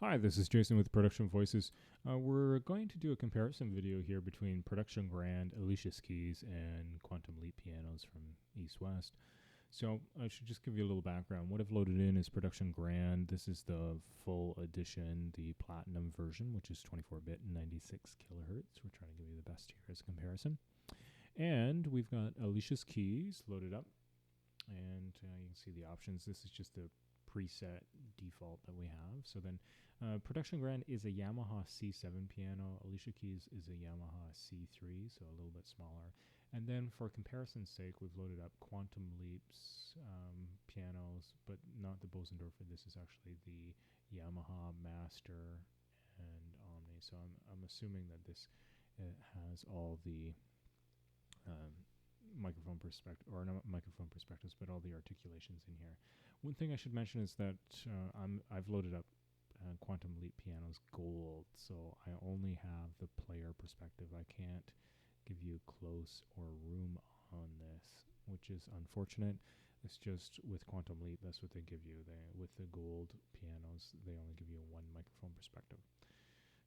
Hi, this is Jason with Production Voices. We're going to do a comparison video here between Production Grand, Alicia's keys, and Quantum Leap pianos from East West. So I should just give you a little background. What I've loaded in is Production Grand. This is the full edition, the Platinum version, which is 24-bit and 96 kilohertz. We're trying to give you the best here as a comparison. And we've got Alicia's keys loaded up. And you can see the options. This is just the preset default that we have. So then Production Grand is a Yamaha C7 piano. Alicia Keys is a Yamaha C3, so a little bit smaller. And then for comparison's sake, we've loaded up Quantum Leap's pianos, but not the Bosendorfer. This is actually the Yamaha Master and Omni. So I'm assuming that this has all the microphone perspectives, but all the articulations in here. One thing I should mention is that I've loaded up Quantum Leap pianos gold, so I only have the player perspective. I can't give you close or room on this, which is unfortunate. It's just with Quantum Leap, that's what they give you. With the gold pianos, they only give you one microphone perspective.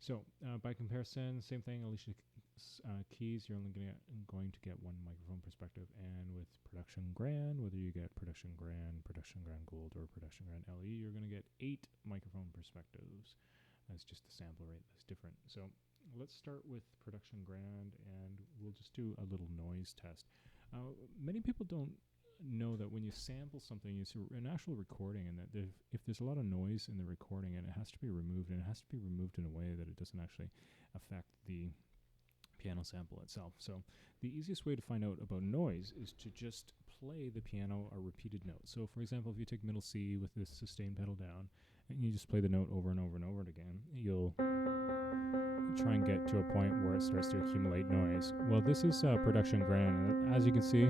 So by comparison, same thing. Alicia Keys, you're only going to get one microphone perspective, and with Production Grand, whether you get Production Grand Gold, or Production Grand LE, you're going to get 8 microphone perspectives. That's just the sample rate that's different. So let's start with Production Grand, and we'll just do a little noise test. Many people don't know that when you sample something, it's an actual recording, and that if there's a lot of noise in the recording, and it has to be removed, and it has to be removed in a way that it doesn't actually affect the piano sample itself. So the easiest way to find out about noise is to just play the piano a repeated note. So for example, if you take middle C with this sustain pedal down, and you just play the note over and over and over again, you'll try and get to a point where it starts to accumulate noise. Well, this is Production Grand. As you can see,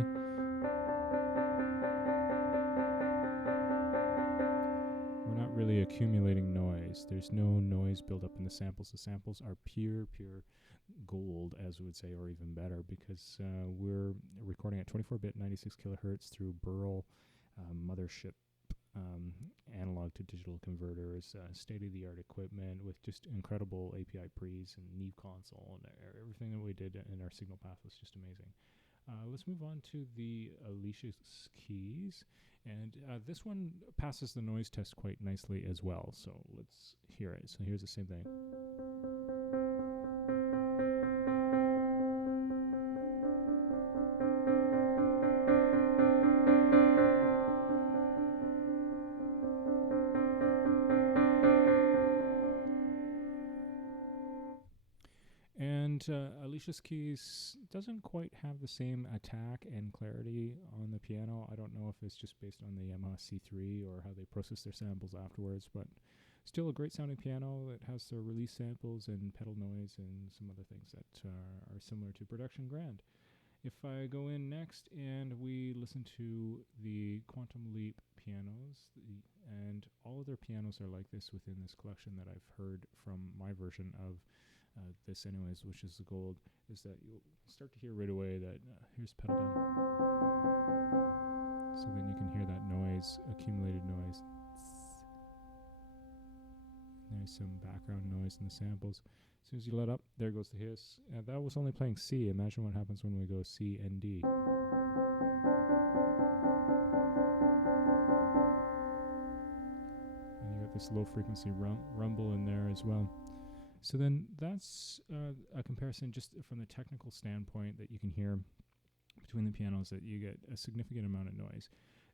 we're not really accumulating noise. There's no noise built up in the samples. The samples are pure gold, as we would say, or even better, because we're recording at 24-bit 96 kilohertz through Burl mothership analog to digital converters, state-of-the-art equipment with just incredible API pre's and Neve console, and everything that we did in our signal path was just amazing. Let's move on to the Alicia's Keys, and this one passes the noise test quite nicely as well, so let's hear it. So here's the same thing. And Alicia's Keys doesn't quite have the same attack and clarity on the piano. I don't know if it's just based on the Yamaha C3 or how they process their samples afterwards, but still a great sounding piano that has the release samples and pedal noise and some other things that are similar to Production Grand. If I go in next and we listen to the Quantum Leap pianos, and all of their pianos are like this within this collection that I've heard from my version of this anyways, which is the gold, is that you'll start to hear right away that here's pedal down. So then you can hear that noise, accumulated noise. There's some background noise in the samples. As soon as you let up, there goes the hiss. That was only playing C. Imagine what happens when we go C and D. And you got this low frequency rumble in there as well. So then that's a comparison just from the technical standpoint that you can hear between the pianos, that you get a significant amount of noise.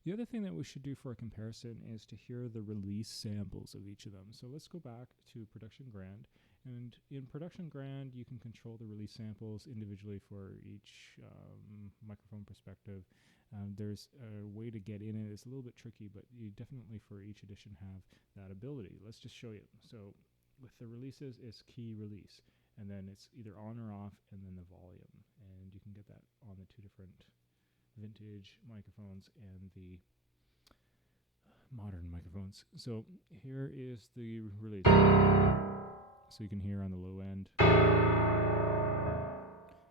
The other thing that we should do for a comparison is to hear the release samples of each of them. So let's go back to Production Grand. And in Production Grand, you can control the release samples individually for each microphone perspective. There's a way to get in it. It's a little bit tricky, but you definitely for each edition have that ability. Let's just show you. So with the releases, it's key release, and then it's either on or off, and then the volume. And you can get that on the two different vintage microphones and the modern microphones. So here is the release. So you can hear on the low end.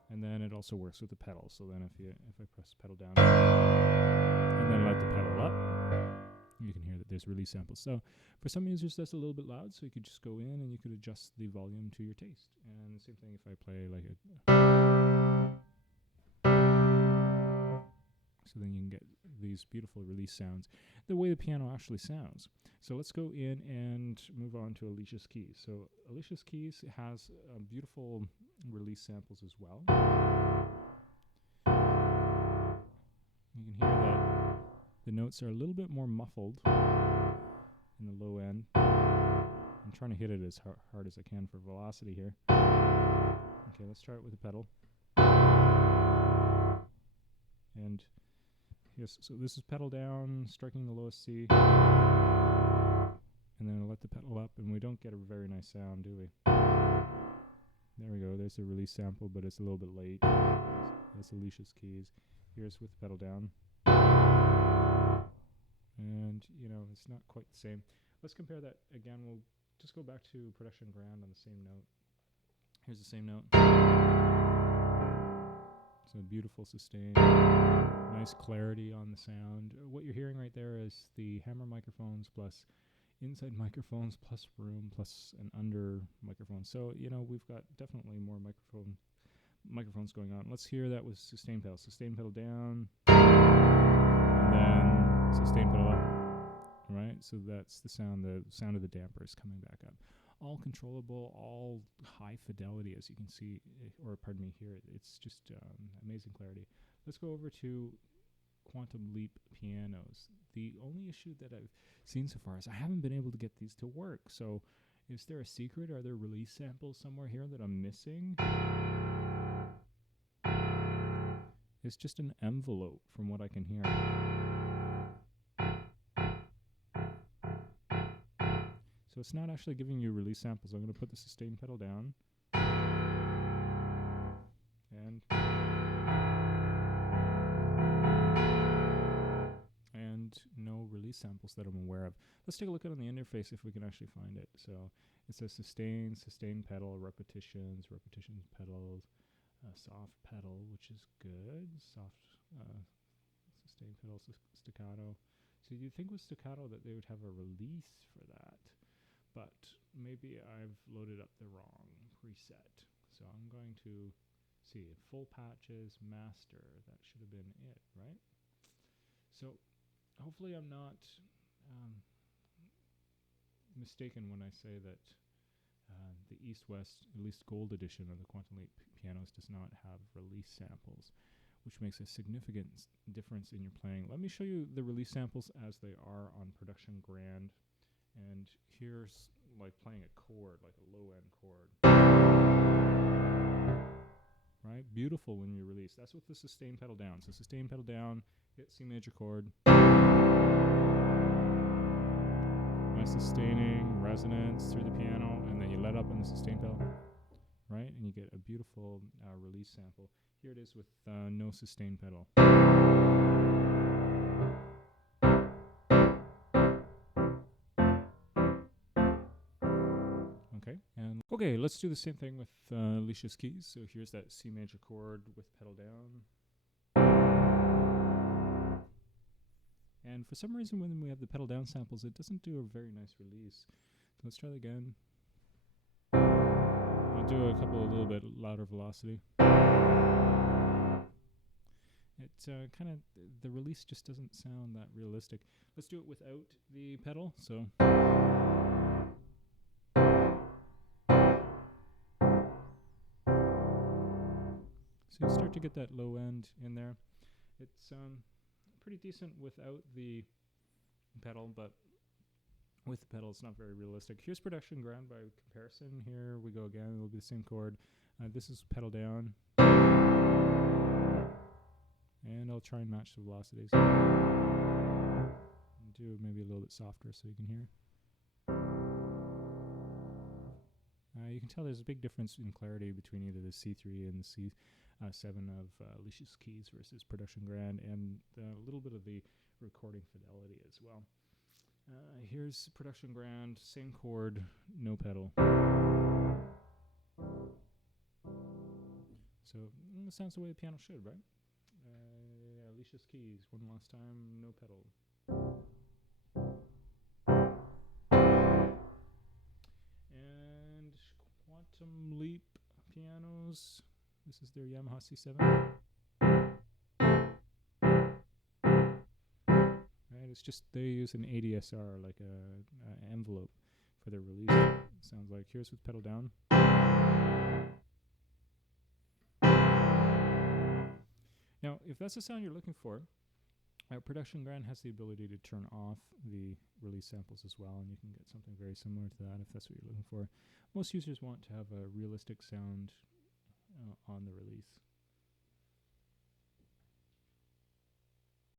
And then it also works with the pedal. So then if I press the pedal down and then let the pedal up, You can hear that there's release samples. So for some users, that's a little bit loud, so you could just go in and you could adjust the volume to your taste. And same thing if I play like a... So then you can get these beautiful release sounds, the way the piano actually sounds. So let's go in and move on to Alicia's keys. So Alicia's keys has beautiful release samples as well. You can hear that the notes are a little bit more muffled in the low end. I'm trying to hit it as hard as I can for velocity here. Okay, let's try it with the pedal. And yes, so this is pedal down, striking the lowest C. And then I'll let the pedal up, and we don't get a very nice sound, do we? There we go, there's a release sample, but it's a little bit late. That's Alicia's keys. Here's with the pedal down. And, you know, it's not quite the same. Let's compare that again. We'll just go back to production grand on the same note. Here's the same note. So beautiful sustain. Nice clarity on the sound. What you're hearing right there is the hammer microphones plus inside microphones plus room plus an under microphone. So, you know, we've got definitely more microphones going on. Let's hear that with sustain pedal. Sustain pedal down. And then sustain pedal up. Right? So that's the sound of the damper is coming back up. All controllable, all high fidelity, as you can see, or pardon me, hear it. It's just amazing clarity. Let's go over to Quantum Leap pianos. The only issue that I've seen so far is I haven't been able to get these to work. So is there a secret? Are there release samples somewhere here that I'm missing? It's just an envelope from what I can hear. So it's not actually giving you release samples. I'm going to put the sustain pedal down. And no release samples that I'm aware of. Let's take a look at it on the interface if we can actually find it. So it says sustain, sustain pedal, repetitions pedals, soft pedal, which is good. Soft sustain pedal, staccato. So you'd think with staccato that they would have a release for that. But maybe I've loaded up the wrong preset. So I'm going to see full patches, master. That should have been it, right? So hopefully I'm not mistaken when I say that the East-West, at least Gold edition of the Quantum Leap pianos does not have release samples, which makes a significant difference in your playing. Let me show you the release samples as they are on Production Grand. And here's like playing a chord, like a low-end chord. Right? Beautiful when you release. That's with the sustain pedal down. So sustain pedal down, hit C major chord. Nice sustaining resonance through the piano, and then you let up on the sustain pedal. Right? And you get a beautiful release sample. Here it is with no sustain pedal. Okay, let's do the same thing with Alicia's keys. So here's that C major chord with pedal down. And for some reason when we have the pedal down samples, it doesn't do a very nice release. So let's try that again. I'll do a couple a little bit louder velocity. It kind of, the release just doesn't sound that realistic. Let's do it without the pedal. So you start to get that low end in there. It's pretty decent without the pedal, but with the pedal it's not very realistic. Here's Production Grand by comparison. Here we go again. It'll be the same chord. This is pedal down. And I'll try and match the velocities. And do maybe a little bit softer so you can hear. You can tell there's a big difference in clarity between either the C3 and the C7 of Alicia's keys versus Production Grand, and a little bit of the recording fidelity as well. Here's Production Grand, same chord, no pedal. So it sounds the way the piano should, right? Alicia's keys, one last time, no pedal. pianos. This is their Yamaha C7. Right, it's just they use an ADSR, like a envelope for their release. Sounds like here's with pedal down. Now, if that's the sound you're looking for, Production Grand has the ability to turn off the release samples as well, and you can get something very similar to that if that's what you're looking for. Most users want to have a realistic sound on the release.